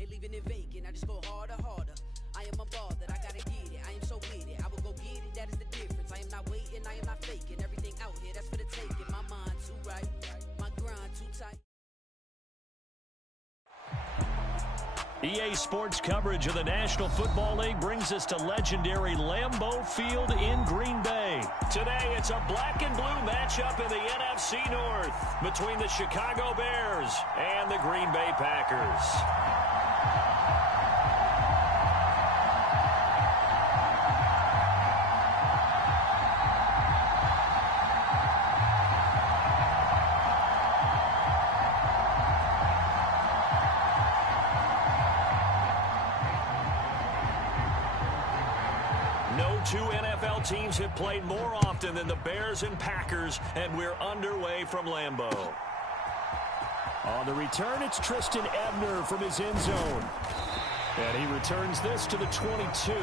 and leaving it vacant. I just go harder, harder. I am a ball that I gotta get it. I am so with it. I will go get it. That is the difference. I am not waiting. I am not faking. Everything out here, that's for the taking. My mind too right. My grind too tight. EA Sports coverage of the National Football League brings us to legendary Lambeau Field in Green Bay. Today, it's a black and blue matchup in the NFC North between the Chicago Bears and the Green Bay Packers. Two NFL teams have played more often than the Bears and Packers, and we're underway from Lambeau. On the return, it's Tristan Ebner from his end zone. And he returns this to the 22.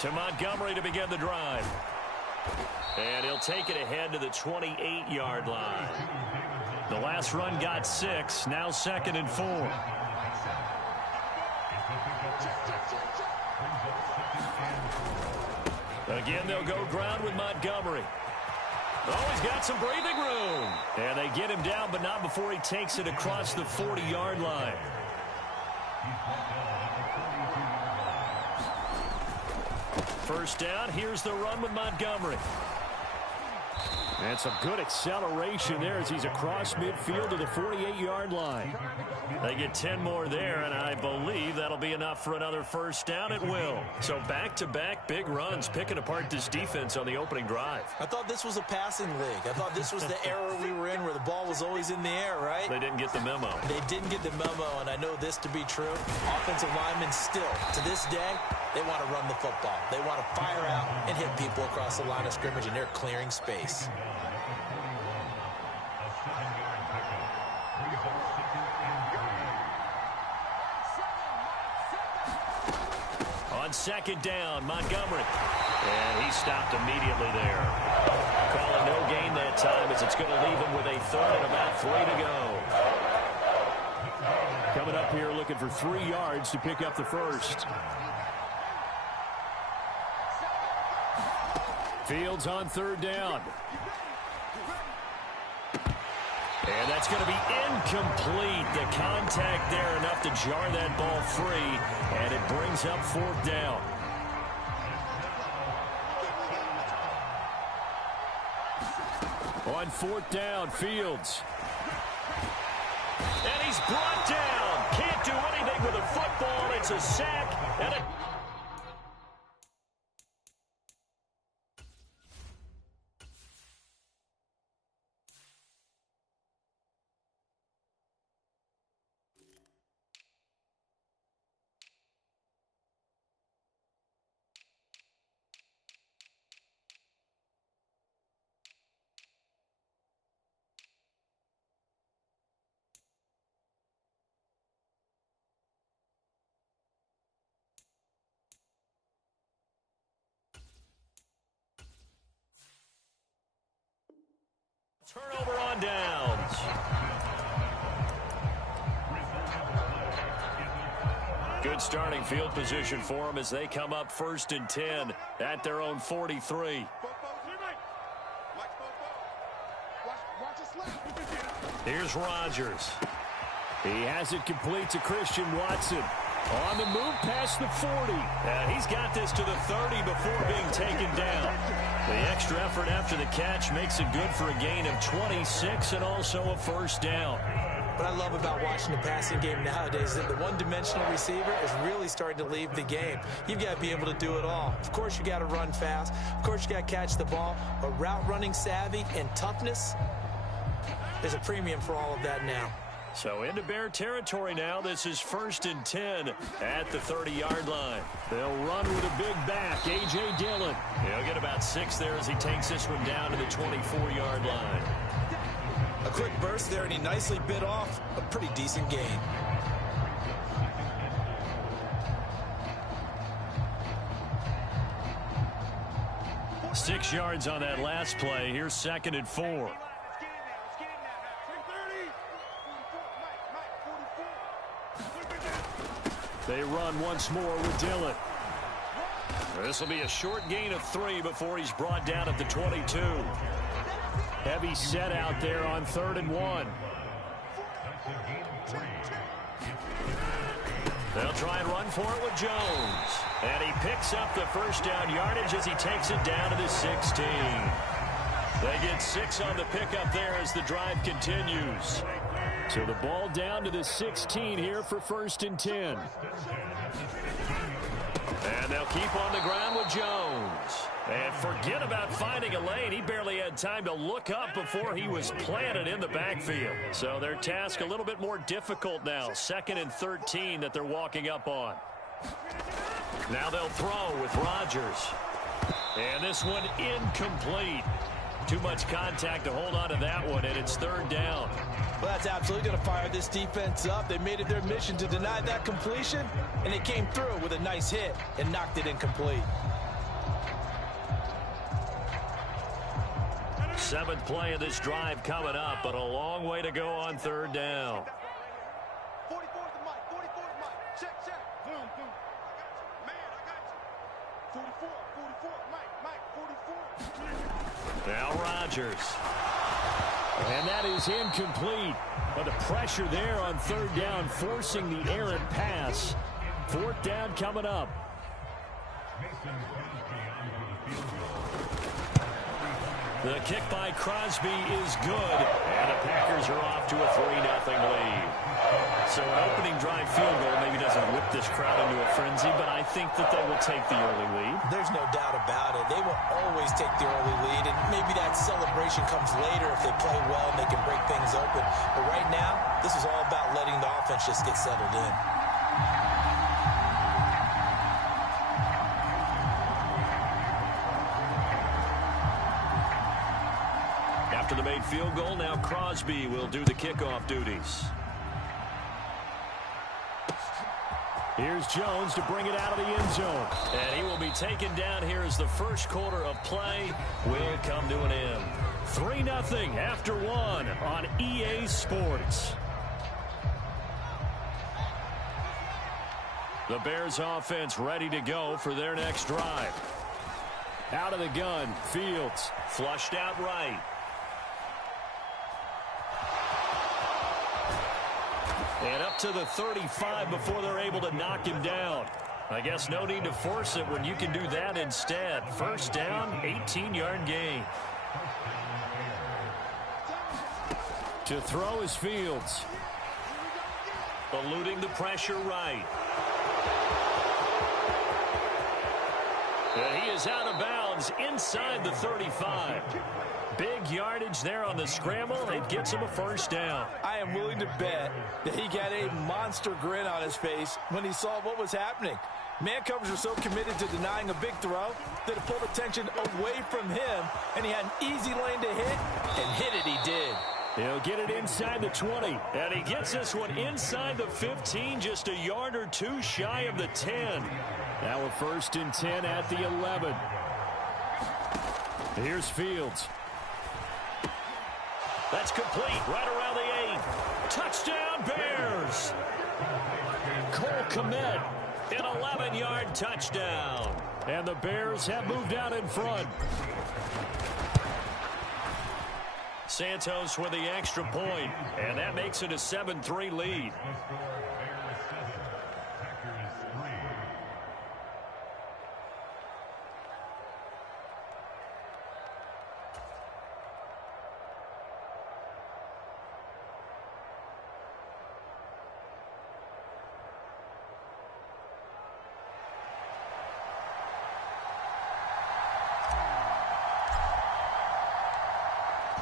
To Montgomery to begin the drive. And he'll take it ahead to the 28-yard line. The last run got 6, now 2nd and 4. Again, they'll go ground with Montgomery. Oh, he's got some breathing room. And they get him down, but not before he takes it across the 40-yard line. First down, here's the run with Montgomery. And some good acceleration there as he's across midfield to the 48-yard line. They get 10 more there, and I believe that'll be enough for another first down. It will. So back-to-back big runs, picking apart this defense on the opening drive. I thought this was a passing league. I thought this was the era we were in where the ball was always in the air, right? They didn't get the memo. They didn't get the memo, and I know this to be true. Offensive linemen still, to this day, they want to run the football. They want to fire out and hit people across the line of scrimmage, and they're clearing space. On second down, Montgomery. And he stopped immediately there. Calling no gain that time as it's going to leave him with a third and about 3 to go. Coming up here looking for 3 yards to pick up the first. Fields on third down. And that's going to be incomplete. The contact there enough to jar that ball free, and it brings up 4th down. On 4th down, Fields. And he's brought down. Can't do anything with a football. It's a sack and a... Turnover on downs. Good starting field position for them as they come up 1st and 10 at their own 43. Here's Rodgers. He has it complete to Christian Watson. On the move past the 40. And he's got this to the 30 before being taken down. The extra effort after the catch makes it good for a gain of 26 and also a first down. What I love about watching the passing game nowadays is that the one-dimensional receiver is really starting to leave the game. You've got to be able to do it all. Of course, you got to run fast. Of course, you got to catch the ball. But route running savvy and toughness, there's a premium for all of that now. So into Bear territory now. This is 1st and 10 at the 30-yard line. They'll run with a big back, A.J. Dillon. He'll get about 6 there as he takes this one down to the 24-yard line. A quick burst there, and he nicely bit off a pretty decent gain. Six yards on that last play. Here's 2nd and 4. They run once more with Dillon. This will be a short gain of 3 before he's brought down at the 22. Heavy set out there on 3rd and 1. They'll try and run for it with Jones. And he picks up the first down yardage as he takes it down to the 16. They get 6 on the pickup there as the drive continues. So the ball down to the 16 here for 1st and 10. And they'll keep on the ground with Jones. And forget about finding a lane. He barely had time to look up before he was planted in the backfield. So their task a little bit more difficult now. 2nd and 13 that they're walking up on. Now they'll throw with Rodgers. And this one incomplete. Too much contact to hold on to that one, and it's 3rd down. Well, that's absolutely going to fire this defense up. They made it their mission to deny that completion, and they came through with a nice hit and knocked it incomplete. 7th play of this drive coming up, but a long way to go on 3rd down. 44 the mic, 44 the mic. Check. Boom, boom. I got you. Man, I got you. 44, Mike, 44. Now Rodgers. And that is incomplete. But the pressure there on 3rd down, forcing the errant pass. 4th down coming up. The kick by Crosby is good. And the Packers are off to a 3-0 lead. So an opening drive field goal maybe doesn't whip this crowd into a frenzy, but I think that they will take the early lead. There's no doubt about it. They will always take the early lead, and maybe that celebration comes later if they play well and they can break things open. But right now, this is all about letting the offense just get settled in. After the made field goal, now Crosby will do the kickoff duties. Here's Jones to bring it out of the end zone. And he will be taken down here as the first quarter of play will come to an end. 3-0 after 1 on EA Sports. The Bears offense ready to go for their next drive. Out of the gun, Fields flushed out right. And up to the 35 before they're able to knock him down. I guess no need to force it when you can do that instead. 1st down, 18-yard gain. To throw is Fields. Eluding the pressure right. And he is out of bounds inside the 35. Big yardage there on the scramble. It gets him a 1st down. I am willing to bet that he got a monster grin on his face when he saw what was happening. Man coverage was so committed to denying a big throw that it pulled attention away from him, and he had an easy lane to hit, and hit it he did. He'll get it inside the 20, and he gets this one inside the 15, just a yard or two shy of the 10. Now a 1st and 10 at the 11. Here's Fields. That's complete right around the 8. Touchdown, Bears! Cole Kmet, an 11-yard touchdown. And the Bears have moved out in front. Santos with the extra point, and that makes it a 7-3 lead.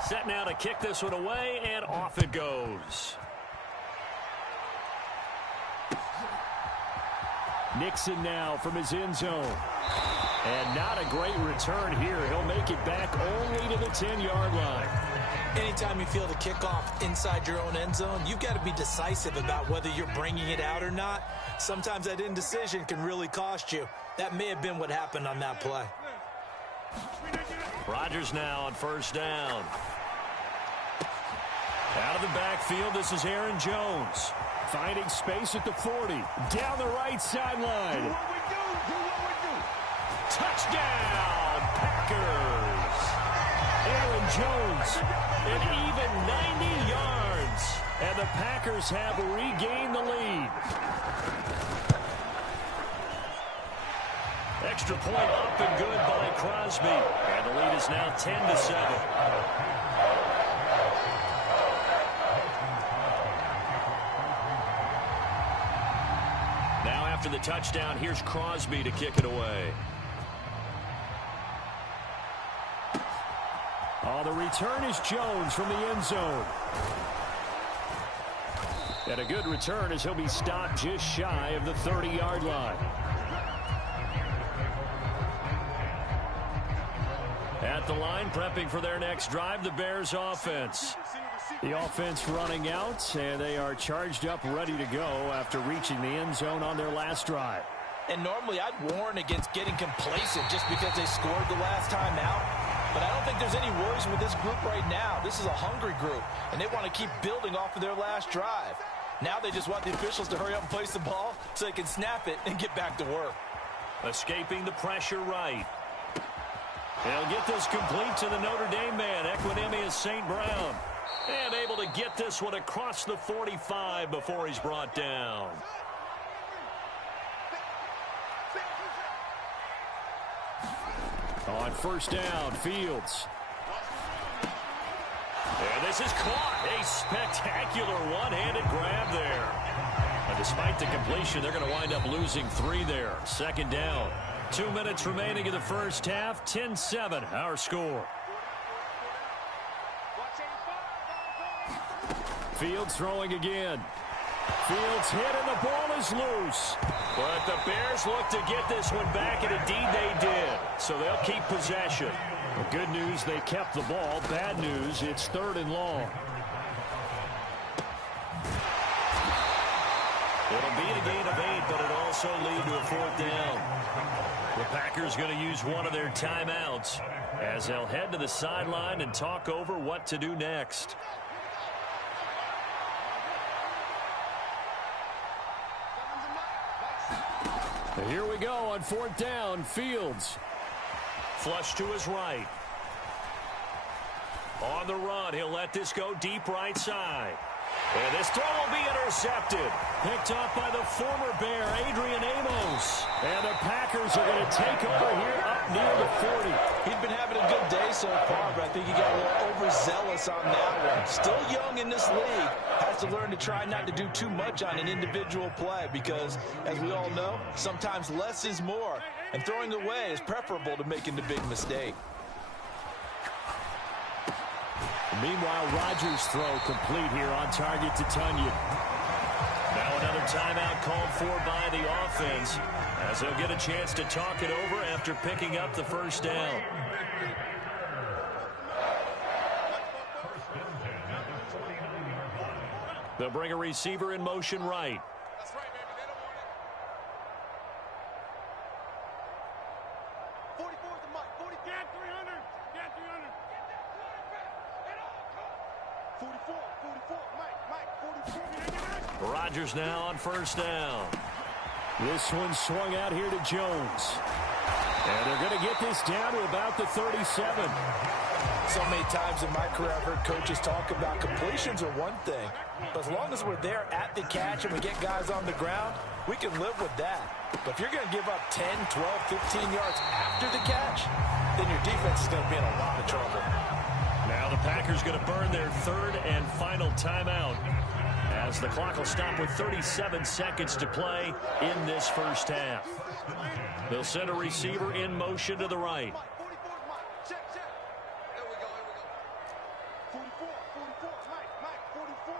Set now to kick this one away, and off it goes. Nixon now from his end zone. And not a great return here. He'll make it back only to the 10-yard line. Anytime you feel the kickoff inside your own end zone, you've got to be decisive about whether you're bringing it out or not. Sometimes that indecision can really cost you. That may have been what happened on that play. Rodgers now on first down. Out of the backfield, this is Aaron Jones. Finding space at the 40. Down the right sideline. Touchdown, Packers. Aaron Jones, an even 90 yards. And the Packers have regained the lead. Extra point up and good by Crosby. And the lead is now 10-7. After the touchdown, here's Crosby to kick it away. Oh, the return is Jones from the end zone. And a good return as he'll be stopped just shy of the 30-yard line. At the line, prepping for their next drive, the Bears offense. The offense running out, and they are charged up, ready to go after reaching the end zone on their last drive. And normally I'd warn against getting complacent just because they scored the last time out. But I don't think there's any worries with this group right now. This is a hungry group, and they want to keep building off of their last drive. Now they just want the officials to hurry up and place the ball so they can snap it and get back to work. Escaping the pressure right. They'll get this complete to the Notre Dame man, Equanimeous St. Brown. And able to get this one across the 45 before he's brought down. On first down, Fields. And this is caught. A spectacular one-handed grab there. And despite the completion, they're going to wind up losing 3 there. Second down. 2 minutes remaining in the first half. 10-7, our score. Fields throwing again. Fields hit and the ball is loose. But the Bears look to get this one back, and indeed they did. So they'll keep possession. The good news, they kept the ball. Bad news, it's 3rd and long. It'll be a gain of 8, but it also lead to a 4th down. The Packers going to use one of their timeouts as they'll head to the sideline and talk over what to do next. Here we go on 4th down. Fields. Flush to his right. On the run, he'll let this go deep right side. And this throw will be intercepted. Picked up by the former Bear, Adrian Amos. And the Packers are going to take over here up near the 40. He's been having a good day so far, but I think he got a little overzealous on that one. Still young in this league. Has to learn to try not to do too much on an individual play because, as we all know, sometimes less is more. And throwing away is preferable to making the big mistake. Meanwhile, Rodgers' throw complete here on target to Tunyon. Now another timeout called for by the offense as they'll get a chance to talk it over after picking up the first down. They'll bring a receiver in motion right. That's right, baby. They don't want it. 44 at the mic. 40. Get 300. Get 300. Get that quarterback. At all costs. 44. 44. Mike. 44. Rodgers now on first down. This one swung out here to Jones. And they're going to get this down to about the 37. So many times in my career, I've heard coaches talk about completions are one thing. But as long as we're there at the catch and we get guys on the ground, we can live with that. But if you're going to give up 10, 12, 15 yards after the catch, then your defense is going to be in a lot of trouble. Now the Packers going to burn their 3rd and final timeout as the clock will stop with 37 seconds to play in this first half. They'll send a receiver in motion to the right. 44 Mike. Check. Here we go. 44. Mike. 44.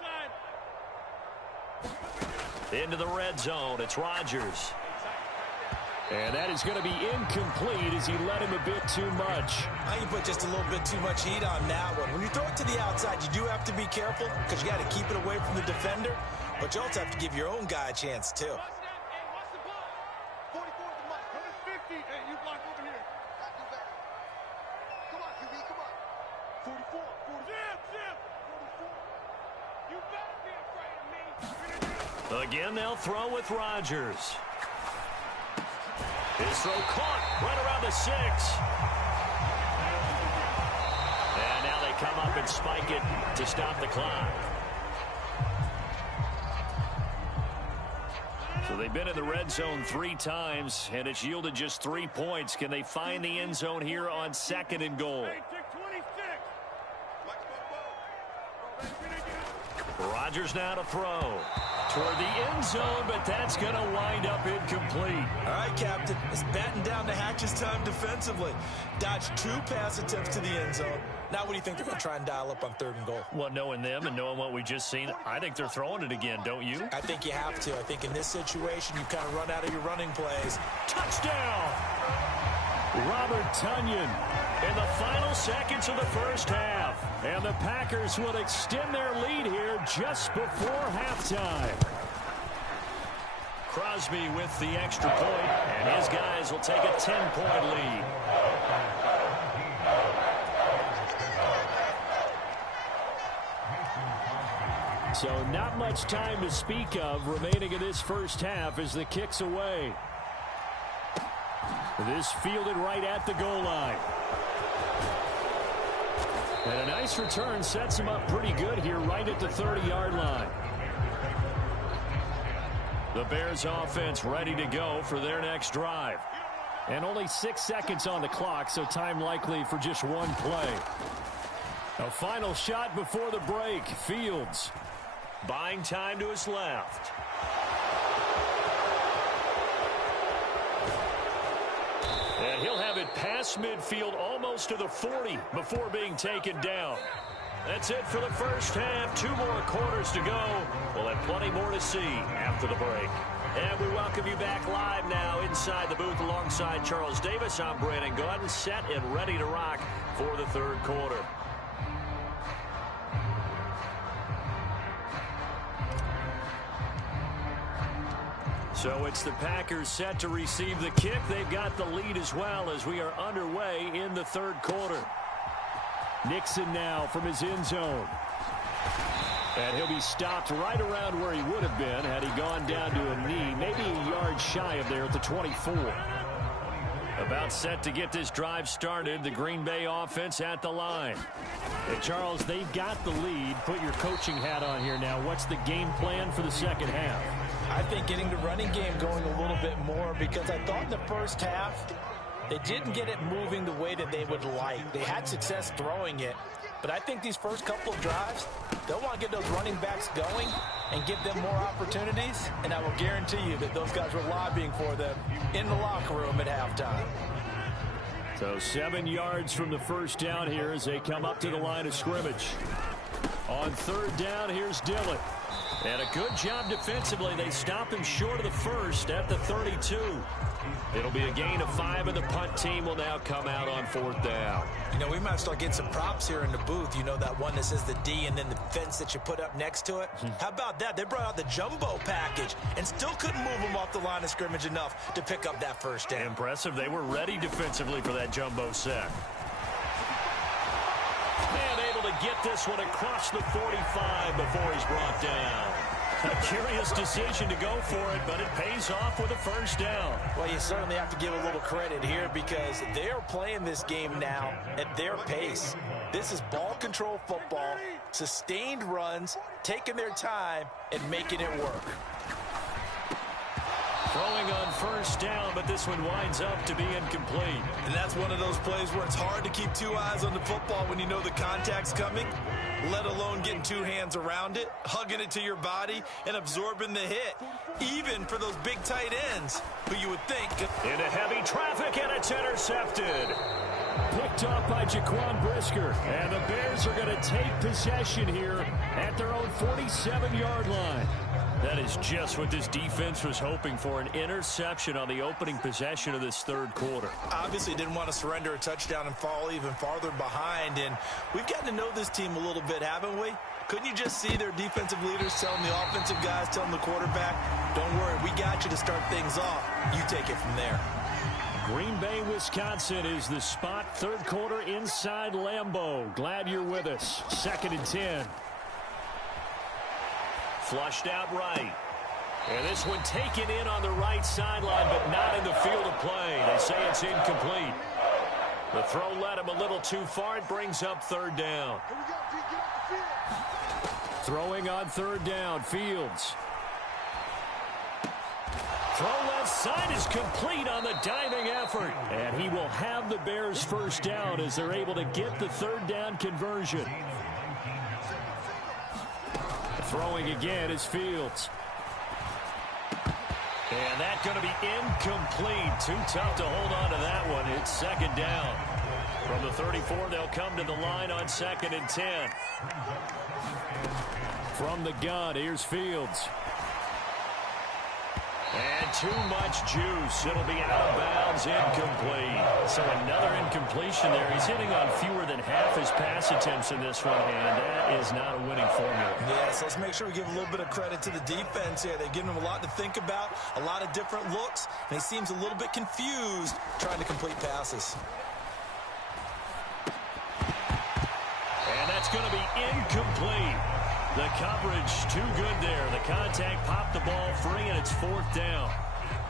Inside. Into the red zone, it's Rodgers. And that is going to be incomplete as he led him a bit too much. I think you put just a little bit too much heat on that one. When you throw it to the outside, you do have to be careful because you got to keep it away from the defender. But you also have to give your own guy a chance, too. Again, they'll throw with Rodgers. His throw caught right around the 6. And now they come up and spike it to stop the clock. So they've been in the red zone 3 times, and it's yielded just 3 points. Can they find the end zone here on 2nd and goal? Rodgers now to throw toward the end zone, but that's going to wind up incomplete. All right, Captain. It's batten down the hatches time defensively. Dodged 2 pass attempts to the end zone. Now what do you think they're going to try and dial up on 3rd and goal? Well, knowing them and knowing what we just seen, I think they're throwing it again, don't you? I think you have to. I think in this situation, you kind of run out of your running plays. Touchdown! Robert Tonyan in the final seconds of the first half. And the Packers will extend their lead here just before halftime. Crosby with the extra point, and his guys will take a 10-point lead. So not much time to speak of remaining in this first half as the kick's away. This fielded right at the goal line. And a nice return sets him up pretty good here right at the 30-yard line. The Bears offense ready to go for their next drive. And only 6 seconds on the clock, so time likely for just one play. A final shot before the break. Fields buying time to his left. And he'll have it past midfield almost to the 40 before being taken down. That's it for the first half. 2 more quarters to go. We'll have plenty more to see after the break. And we welcome you back live now inside the booth alongside Charles Davis. I'm Brandon Gaudin, set and ready to rock for the 3rd quarter. So it's the Packers set to receive the kick. They've got the lead as well as we are underway in the 3rd quarter. Nixon now from his end zone. And he'll be stopped right around where he would have been had he gone down to a knee, maybe a yard shy of there at the 24. About set to get this drive started, the Green Bay offense at the line. And Charles, they've got the lead. Put your coaching hat on here now. What's the game plan for the second half? I think getting the running game going a little bit more because I thought in the first half they didn't get it moving the way that they would like. They had success throwing it, but I think these first couple of drives, they'll want to get those running backs going and give them more opportunities, and I will guarantee you that those guys were lobbying for them in the locker room at halftime. So 7 yards from the first down here as they come up to the line of scrimmage. On 3rd down, here's Dillon. And a good job defensively. They stop him short of the first at the 32. It'll be a gain of 5, and the punt team will now come out on 4th down. You know, we might start getting some props here in the booth. You know, that one that says the D and then the fence that you put up next to it? How about that? They brought out the jumbo package and still couldn't move them off the line of scrimmage enough to pick up that first down. Impressive. They were ready defensively for that jumbo set. And able to get this one across the 45 before he's brought down. A curious decision to go for it, but it pays off with a first down. Well, you certainly have to give a little credit here because they're playing this game now at their pace. This is ball control football, sustained runs, taking their time, and making it work. Throwing on first down, but this one winds up to be incomplete. And that's one of those plays where it's hard to keep 2 eyes on the football when you know the contact's coming, let alone getting 2 hands around it, hugging it to your body, and absorbing the hit, even for those big tight ends who you would think. Into heavy traffic, and it's intercepted. Picked off by Jaquan Brisker, and the Bears are going to take possession here at their own 47-yard line. That is just what this defense was hoping for, an interception on the opening possession of this third quarter. Obviously didn't want to surrender a touchdown and fall even farther behind, and we've gotten to know this team a little bit, haven't we? Couldn't you just see their defensive leaders telling the offensive guys, telling the quarterback, don't worry, we got you to start things off. You take it from there. Green Bay, Wisconsin is the spot. Third quarter inside Lambeau. Glad you're with us. 2nd and 10. Flushed out right. And this one taken in on the right sideline, but not in the field of play. They say it's incomplete. The throw led him a little too far. It brings up 3rd down. Throwing on 3rd down, Fields. Throw left side is complete on the diving effort. And he will have the Bears' first down as they're able to get the 3rd down conversion. Throwing again is Fields. And that's going to be incomplete. Too tough to hold on to that one. It's 2nd down. From the 34, they'll come to the line on 2nd and 10. From the gun, here's Fields. And too much juice. It'll be out of bounds, incomplete. So another incompletion there. He's hitting on fewer than half his pass attempts in this one, and that is not a winning formula. Yes, let's make sure we give a little bit of credit to the defense here. They've given him a lot to think about, a lot of different looks, and he seems a little bit confused trying to complete passes. And that's going to be incomplete. The coverage too good there. The contact popped the ball free, and it's 4th down.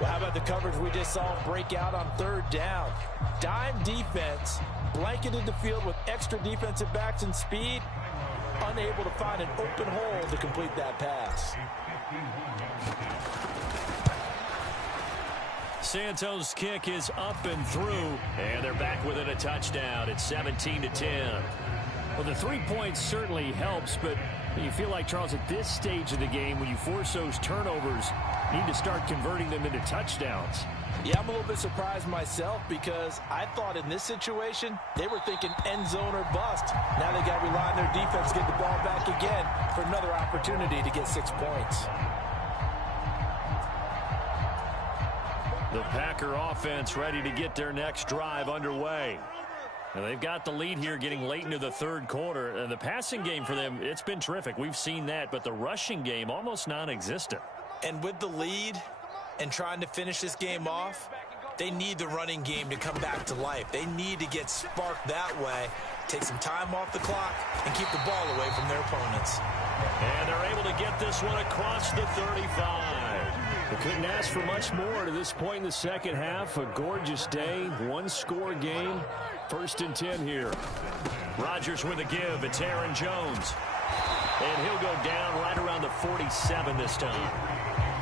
Well, how about the coverage we just saw break out on 3rd down? Dime defense, blanketed the field with extra defensive backs and speed, unable to find an open hole to complete that pass. Santos' kick is up and through, and they're back within a touchdown. It's 17-10. Well, the 3 points certainly helps, but you feel like, Charles, at this stage of the game, when you force those turnovers, you need to start converting them into touchdowns. Yeah, I'm a little bit surprised myself because I thought in this situation, they were thinking end zone or bust. Now they got to rely on their defense to get the ball back again for another opportunity to get 6 points. The Packer offense ready to get their next drive underway. And they've got the lead here getting late into the 3rd quarter. And the passing game for them, it's been terrific. We've seen that, but the rushing game almost non-existent. And with the lead and trying to finish this game off, they need the running game to come back to life. They need to get sparked that way, take some time off the clock, and keep the ball away from their opponents. And they're able to get this one across the 35. They couldn't ask for much more to this point in the second half. A gorgeous day, 1-score game. 1st and 10 here. Rodgers with a give. It's Aaron Jones. And he'll go down right around the 47 this time.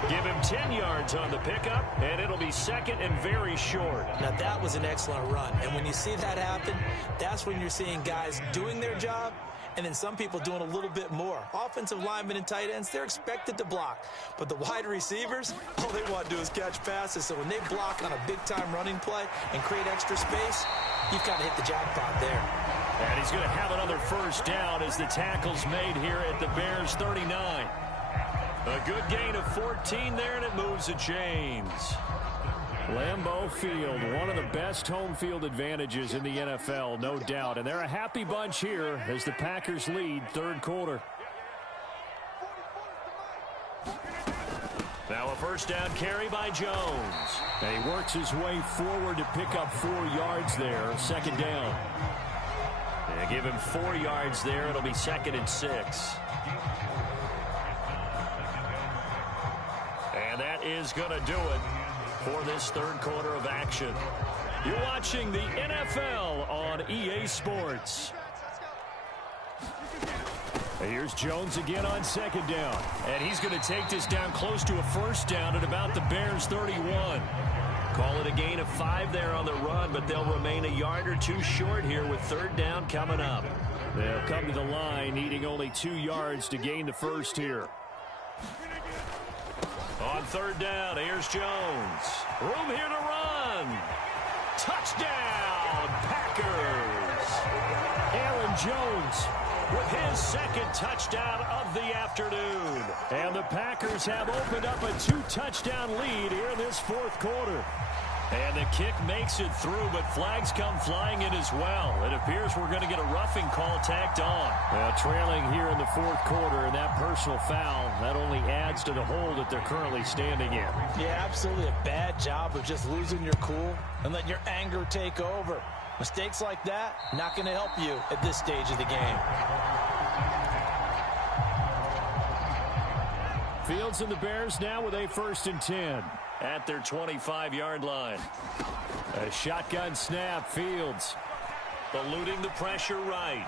Give him 10 yards on the pickup, and it'll be 2nd and very short. Now, that was an excellent run. And when you see that happen, that's when you're seeing guys doing their job, and then some people doing a little bit more. Offensive linemen and tight ends, they're expected to block. But the wide receivers, all they want to do is catch passes. So when they block on a big-time running play and create extra space, you've got to hit the jackpot there. And he's going to have another 1st down as the tackle's made here at the Bears 39. A good gain of 14 there, and it moves the chains. Lambeau Field, one of the best home field advantages in the NFL, no doubt. And they're a happy bunch here as the Packers lead 3rd quarter. Now a 1st down carry by Jones. And he works his way forward to pick up 4 yards there. 2nd down. They give him 4 yards there. It'll be 2nd and 6. And that is going to do it for this 3rd quarter of action. You're watching the NFL on EA Sports. Here's Jones again on 2nd down. And he's going to take this down close to a 1st down at about the Bears 31. Call it a gain of 5 there on the run, but they'll remain a yard or 2 short here with 3rd down coming up. They'll come to the line needing only 2 yards to gain the 1st here. On 3rd down, here's Jones. Room here to run. Touchdown, Packers. Aaron Jones with his second touchdown of the afternoon. And the Packers have opened up a 2-touchdown lead here in this fourth quarter. And the kick makes it through, but flags come flying in as well. It appears we're going to get a roughing call tacked on. Trailing here in the fourth quarter, and that personal foul, that only adds to the hole that they're currently standing in. Yeah, absolutely a bad job of just losing your cool and letting your anger take over. Mistakes like that, not going to help you at this stage of the game. Fields and the Bears now with a 1st and 10 at their 25-yard line. A shotgun snap. Fields eluding the pressure right.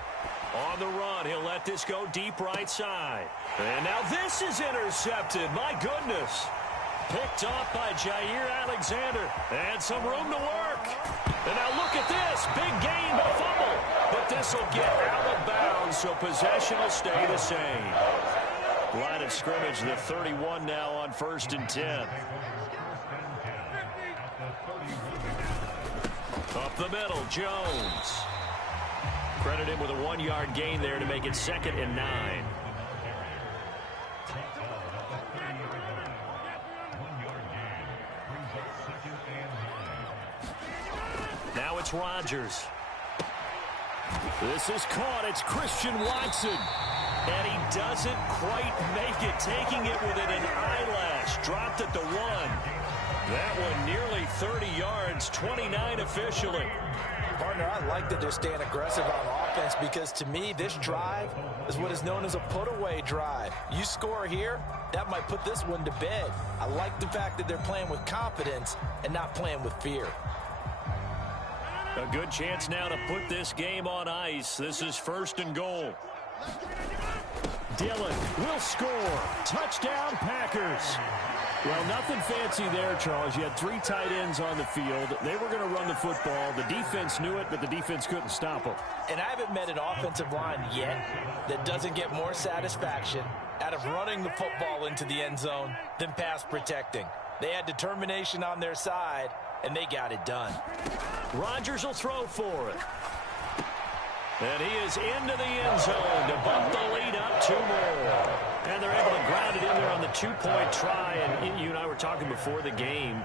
On the run, he'll let this go deep right side. And now this is intercepted. My goodness. Picked off by Jair Alexander. And some room to work. And now look at this. Big gain, but fumble. But this will get out of bounds, so possession will stay the same. Line of scrimmage, the 31 now on 1st and 10. Up the middle, Jones. Credit him with a 1-yard gain there to make it 2nd and 9. Now it's Rodgers. This is caught. It's Christian Watson. And he doesn't quite make it, taking it within an eyelash. Dropped at the 1. That one nearly 30 yards, 29 officially. Partner, I like that they're staying aggressive on offense because to me, this drive is what is known as a put-away drive. You score here, that might put this one to bed. I like the fact that they're playing with confidence and not playing with fear. A good chance now to put this game on ice. This is 1st and goal. Dillon will score. Touchdown, Packers. Well, nothing fancy there, Charles. You had 3 tight ends on the field. They were going to run the football. The defense knew it, but the defense couldn't stop them. And I haven't met an offensive line yet that doesn't get more satisfaction out of running the football into the end zone than pass protecting. They had determination on their side, and they got it done. Rodgers will throw for it. And he is into the end zone to bump the lead up 2 more. And they're able to ground it in there on the 2-point try. And you and I were talking before the game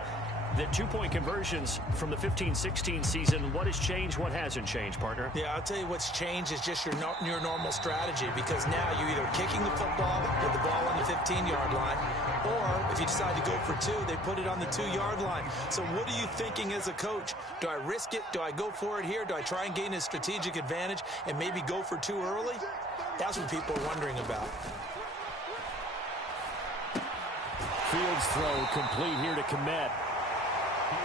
that 2-point conversions from the 15-16 season, what has changed, what hasn't changed, partner? Yeah, I'll tell you what's changed is just your normal strategy, because now you're either kicking the football with the ball on the 15-yard line, or if you decide to go for 2, they put it on the 2-yard line. So what are you thinking as a coach? Do I risk it? Do I go for it here? Do I try and gain a strategic advantage and maybe go for 2 early? That's what people are wondering about. Fields throw complete here to Kmet.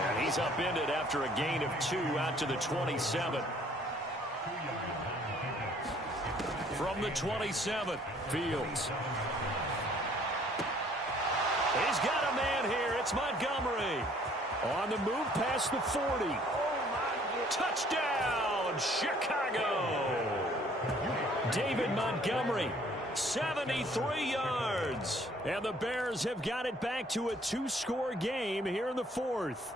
And he's upended after a gain of 2 out to the 27. From the 27, Fields. He's got a man here. It's Montgomery. On the move past the 40. Touchdown, Chicago. David Montgomery, 73 yards. And the Bears have got it back to a 2-score game here in the 4th.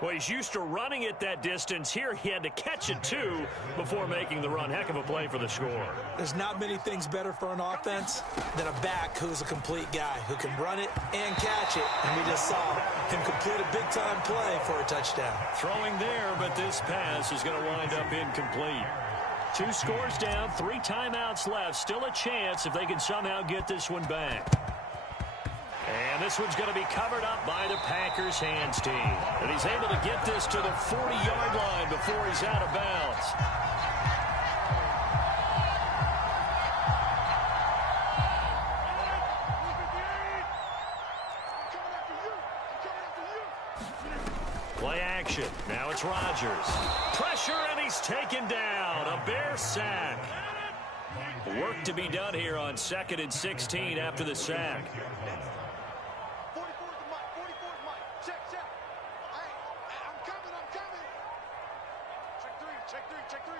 Well, he's used to running it that distance. Here he had to catch it, too, before making the run. Heck of a play for the score. There's not many things better for an offense than a back who's a complete guy, who can run it and catch it. And we just saw him complete a big-time play for a touchdown. Throwing there, but this pass is going to wind up incomplete. 2 scores down, 3 timeouts left. Still a chance if they can somehow get this one back. And this one's going to be covered up by the Packers hands team. And he's able to get this to the 40-yard line before he's out of bounds. Play action. Now it's Rodgers. Pressure, and he's taken down. A Bear sack. Work to be done here on 2nd and 16 after the sack. 44 is the mic. 44 is mic. Check, check. I'm coming. Check 3. Check 3.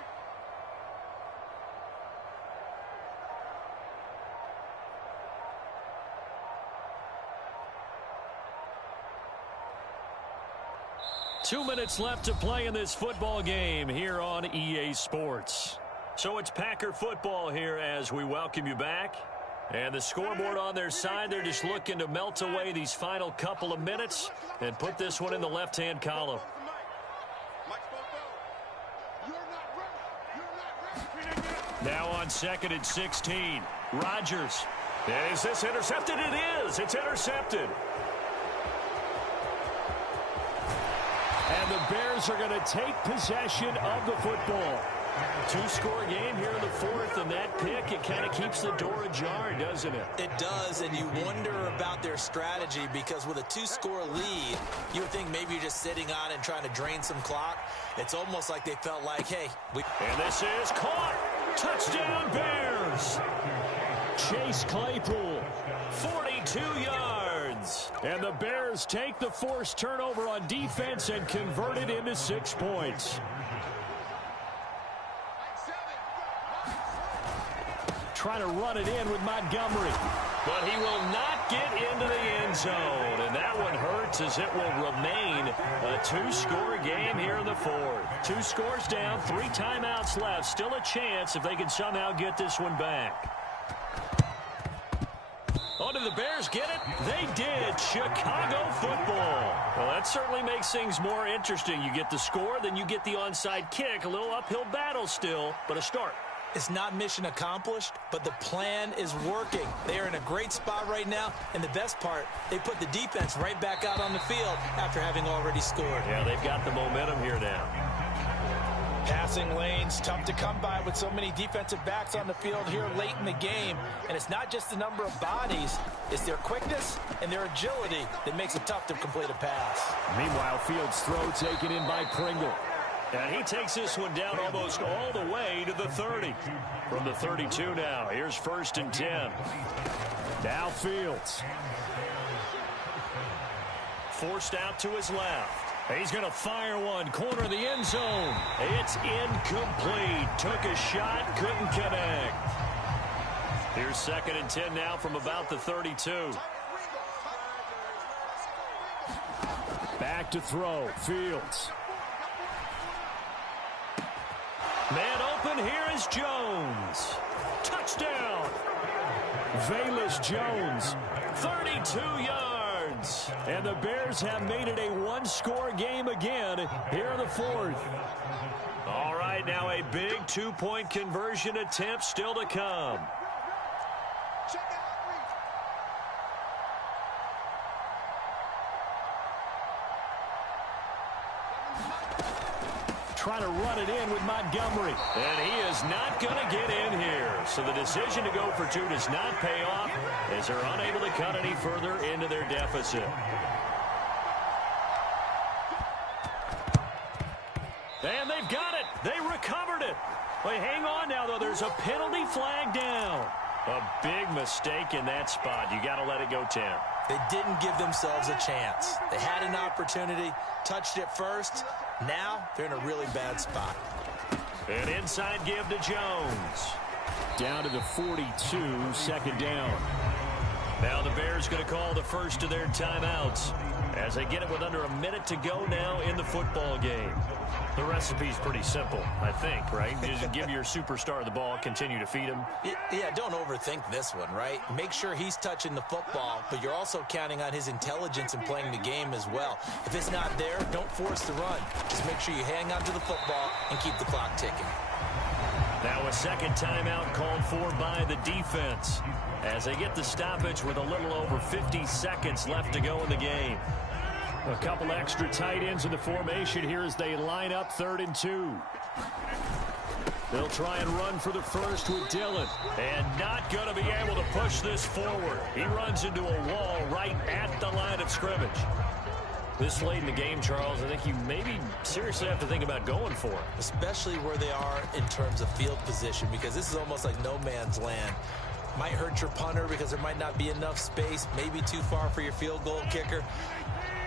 Two minutes left to play in this football game here on EA Sports. So it's Packer football here as we welcome you back. And the scoreboard on their side, they're just looking to melt away these final couple of minutes and put this one in the left-hand column. Now on 2nd and 16, Rodgers. Is this intercepted? It is. It's intercepted. And the Bears are going to take possession of the football. Two-score game here in the fourth, and that pick, it kind of keeps the door ajar, doesn't it? It does, and you wonder about their strategy because with a two-score lead, you would think maybe you're just sitting on it and trying to drain some clock. It's almost like they felt like, hey. And this is caught. Touchdown, Bears. Chase Claypool, 42 yards. And the Bears take the forced turnover on defense and convert it into 6 points. Trying to run it in with Montgomery. But he will not get into the end zone. And that one hurts as it will remain a two-score game here in the fourth. 2 scores down, 3 timeouts left. Still a chance if they can somehow get this one back. Oh, did the Bears get it? They did. Chicago football. Well, that certainly makes things more interesting. You get the score, then you get the onside kick. A little uphill battle still, but a start. It's not mission accomplished, but the plan is working. They are in a great spot right now, and the best part, they put the defense right back out on the field after having already scored. Yeah, they've got the momentum here now. Passing lanes, tough to come by with so many defensive backs on the field here late in the game. And it's not just the number of bodies, it's their quickness and their agility that makes it tough to complete a pass. Meanwhile, Fields' throw taken in by Pringle. And he takes this one down almost all the way to the 30. From the 32 now, here's 1st and 10. Now Fields. Forced out to his left. He's going to fire one, corner of the end zone. It's incomplete. Took a shot, couldn't connect. Here's 2nd and 10 now from about the 32. Back to throw, Fields. Man open, here is Jones. Touchdown. Velus Jones, 32 yards. And the Bears have made it a one-score game again here in the fourth. All right, now a big two-point conversion attempt still to come. Trying to run it in with Montgomery. And he is not going to get in here. So the decision to go for 2 does not pay off as they're unable to cut any further into their deficit. And they've got it. They recovered it. Wait, hang on now, though. There's a penalty flag down. A big mistake in that spot. You got to let it go, Tim. They didn't give themselves a chance. They had an opportunity, touched it first. Now they're in a really bad spot. An inside give to Jones. Down to the 42, 2nd down. Now the Bears going to call the first of their timeouts as they get it with under a minute to go now in the football game. The recipe's pretty simple, I think, right? Just give your superstar the ball, continue to feed him. Yeah, don't overthink this one, right? Make sure he's touching the football, but you're also counting on his intelligence in playing the game as well. If it's not there, don't force the run. Just make sure you hang on to the football and keep the clock ticking. Now a second timeout called for by the defense as they get the stoppage with a little over 50 seconds left to go in the game. A couple extra tight ends in the formation here as they line up 3rd and 2. They'll try and run for the first with Dillon. And not going to be able to push this forward. He runs into a wall right at the line of scrimmage. This late in the game, Charles, I think you maybe seriously have to think about going for it. Especially where they are in terms of field position, because this is almost like no man's land. Might hurt your punter because there might not be enough space, maybe too far for your field goal kicker.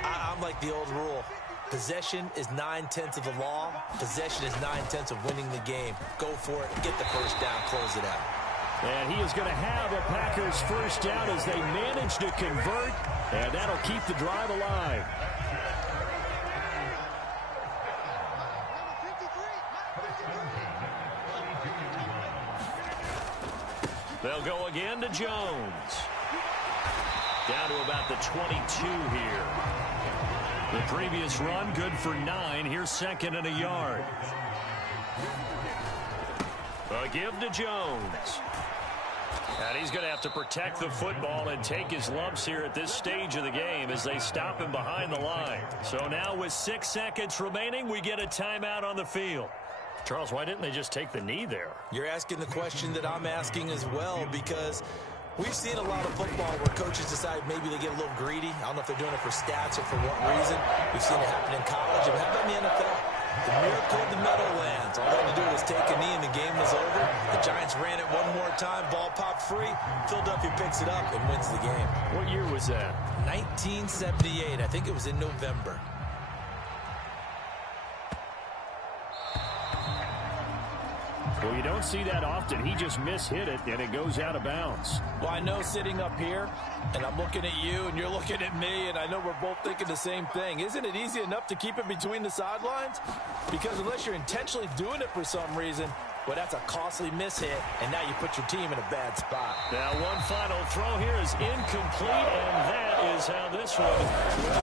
I'm like the old rule. Possession is 9/10 of the law. Possession is 9/10 of winning the game. Go for it. Get the first down. Close it out. And he is going to have a Packers first down as they manage to convert. And that'll keep the drive alive. They'll go again to Jones. Down to about the 22 here. The previous run, good for 9. Here's second and a yard. A give to Jones. And he's going to have to protect the football and take his lumps here at this stage of the game as they stop him behind the line. So now with 6 seconds remaining, we get a timeout on the field. Charles, why didn't they just take the knee there? You're asking the question that I'm asking as well, because we've seen a lot of football where coaches decide maybe they get a little greedy. I don't know if they're doing it for stats or for what reason. We've seen it happen in college. And how about in the NFL? The miracle of the Meadowlands. All they had to do was take a knee and the game was over. The Giants ran it one more time. Ball popped free. Philadelphia picks it up and wins the game. What year was that? 1978. I think it was in November. Well, you don't see that often. He just mishit it, and it goes out of bounds. Well, I know sitting up here, and I'm looking at you, and you're looking at me, and I know we're both thinking the same thing. Isn't it easy enough to keep it between the sidelines? Because unless you're intentionally doing it for some reason, well, that's a costly mishit, and now you put your team in a bad spot. Now, one final throw here is incomplete, and that is how this one